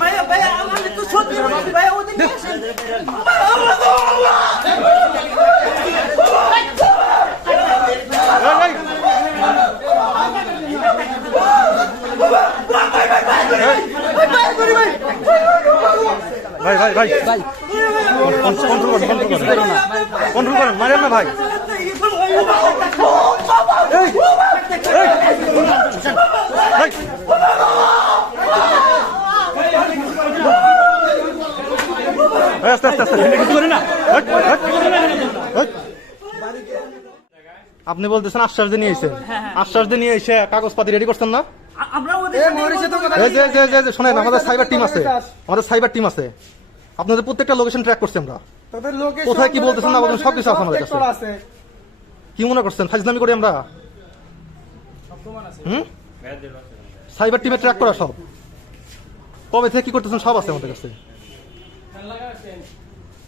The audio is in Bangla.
ভাইয়া ভাইয়া আমার একটু সত্যি ভাইয়া ওদের নিয়ে আসেন। ভাই ভাই ভাই ভাই কন্ট্রোল করেন মারেন না ভাই। আস্তে আস্তে আস্তে কিছু করি না। আপনি বলতেছেন আশ্বাস দিয়ে নিয়ে এসেছেন, আশ্বাস দিয়ে নিয়ে এসে কাগজপাতি রেডি করছেন না? শোনেন, আমাদের সাইবার টিম আছে, আমাদের সাইবার টিম আছে, আপনাদের প্রত্যেকটা লোকেশন ট্র্যাক করছি আমরা। কোথায় কি বলতেছেন না বলতেন সবকিছু আছে আমাদের কাছে। কি মনে করছেন ফাজলামি করি আমরা? সাইবার টিমে ট্র্যাক করা সব কবে থেকে কি করতেছেন সব আছে আমাদের কাছে।